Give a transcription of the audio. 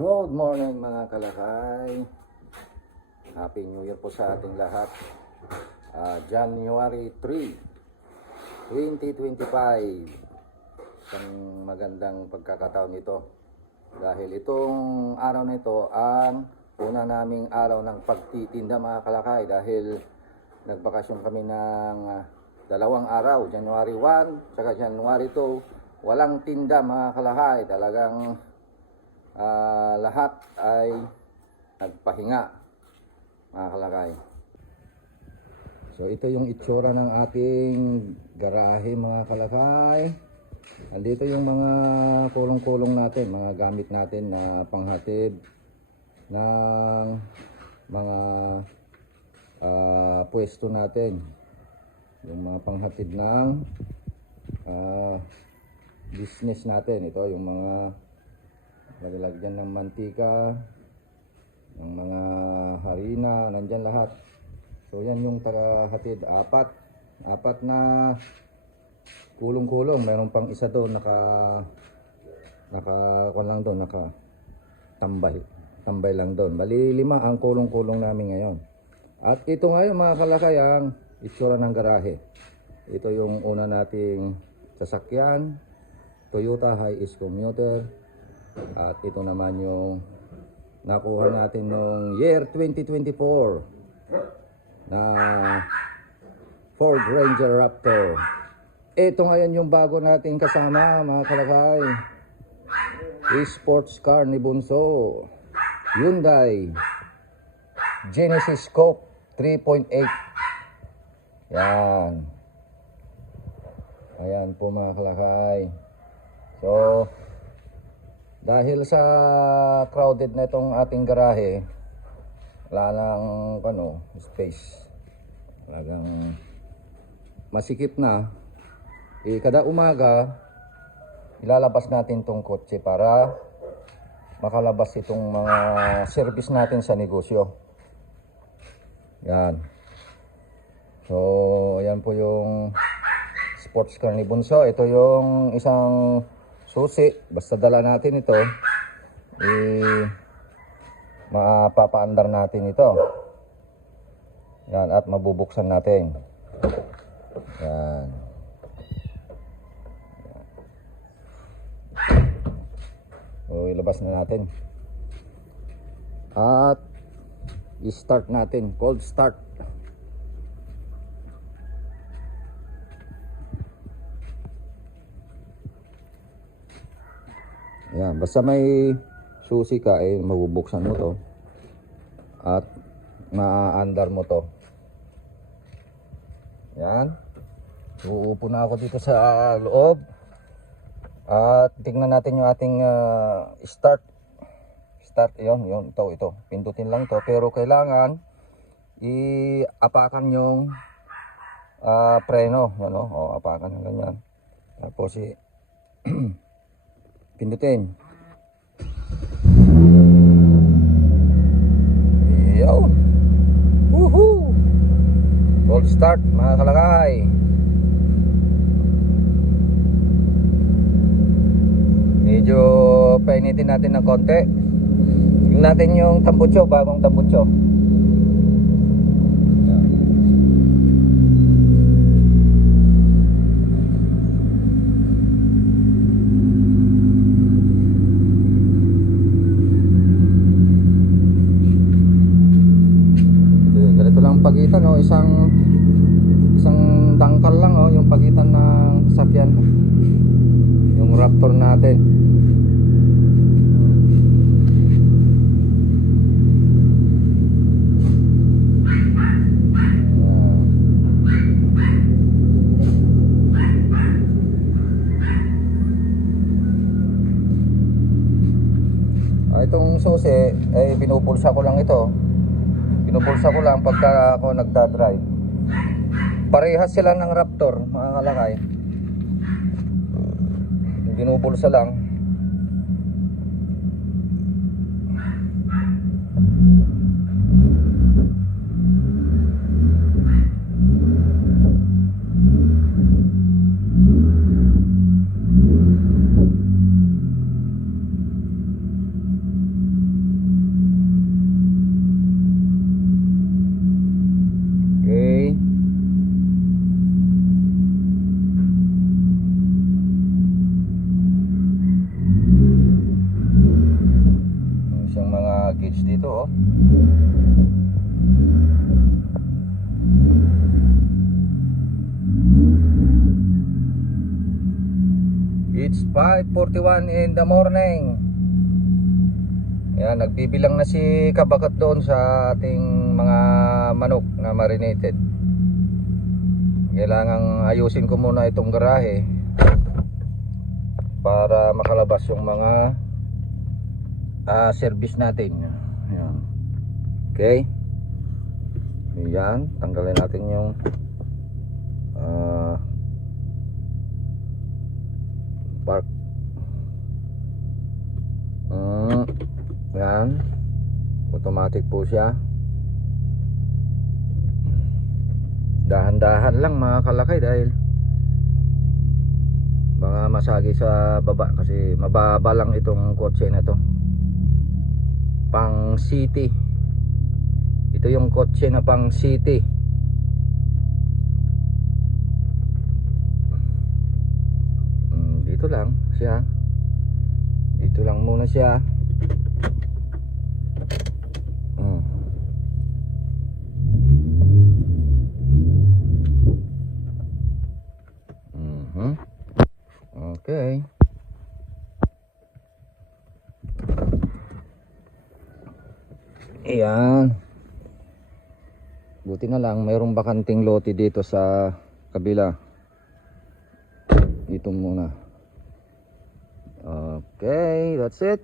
Good morning mga kalakay. Happy New Year po sa ating lahat. Ah, January 3, 2025. Isang magandang pagkakataon ito. Dahil itong araw na ito ang una naming araw ng pagtitinda mga kalakay. Dahil nagbakasyon kami ng ah, dalawang araw, January 1, saka January 2. Walang tinda mga kalakay. Talagang Ah, lahat ay nagpahinga mga kalakay. So ito yung itsura ng ating garahe mga kalakay. Andito yung mga kulong-kulong natin, mga gamit natin na panghatid ng mga ah, pwesto natin. Yung mga panghatid ng ah, business natin. Ito yung mga Lalagyan ng mantika, ng mga harina, nandyan lahat. So yan yung tagahatid, apat. Apat na kulong-kulong. Meron pang isa doon, naka, naka, kwan lang doon, naka tambay. Tambay lang doon. Bali lima ang kulong-kulong namin ngayon. At ito ngayon mga kalakay ang itsura ng garahe. Ito yung una nating sasakyan, Toyota Hiace Commuter. At ito naman yung nakuha natin nung year 2024 na Ford Ranger Raptor. Ito ngayon yung bago nating kasama mga kalakay. E-sports car ni Bunso. Hyundai Genesis Scope 3.8. Yan. Ayan po mga kalakay. So, dahil sa crowded na itong ating garahe, wala nang ano, space. Talagang masikip na. Eh, kada umaga, ilalabas natin tong kotse para makalabas itong mga service natin sa negosyo. Yan. So, ayan po yung sports car ni Bunso. Ito yung isang susi. Basta dala natin ito, eh, mapapaandar natin ito. Yan, at mabubuksan natin. Yan. So, ilabas na natin. At, i-start natin. Cold start. Ayan, basta may susi ka, eh, mabubuksan mo to. At maaandar mo to. Yan. Uupo na ako dito sa loob. At tingnan natin yung ating ah, start. Start, yun, yun, ito, ito. Pindutin lang to. Pero kailangan i-apakan yung ah, preno. Yan, o, o, apakan ng ganyan. Tapos, i- pindutin. Yun. Woohoo! Gold start mga kalakay. Medyo painitin natin ng konti. Tingnan natin yung tambucho, bagong tambucho. Yan. Okay, ganito lang ang pagitan oh, isang isang dangkal lang oh, yung pagitan ng sasakyan. Yung Raptor natin. Ah, itong susi ay binubulsa ko lang ito. Binubulsa ko lang pagka ako nagda-drive. Parehas sila ng Raptor, mga kalakay. Binubulsa lang. Package dito oh. It's 5.41 in the morning Yan, nagbibilang na si Kabakat doon sa ating mga manok na marinated Kailangang ayusin ko muna itong garahe Para makalabas yung mga ah, service natin. Yan Okay. Yan, tanggalin natin yung ah, park. Mm, yan automatic po siya. Dahan-dahan lang mga kalakay dahil baka masagi sa baba kasi mababa lang itong kotse na to pang city. Ito yung kotse na pang city. Mm, dito lang siya. Dito lang muna siya. Mm. Mhm. okay Ayan. Buti na lang mayroong bakanting lote dito sa kabila. Ito muna. Okay, that's it.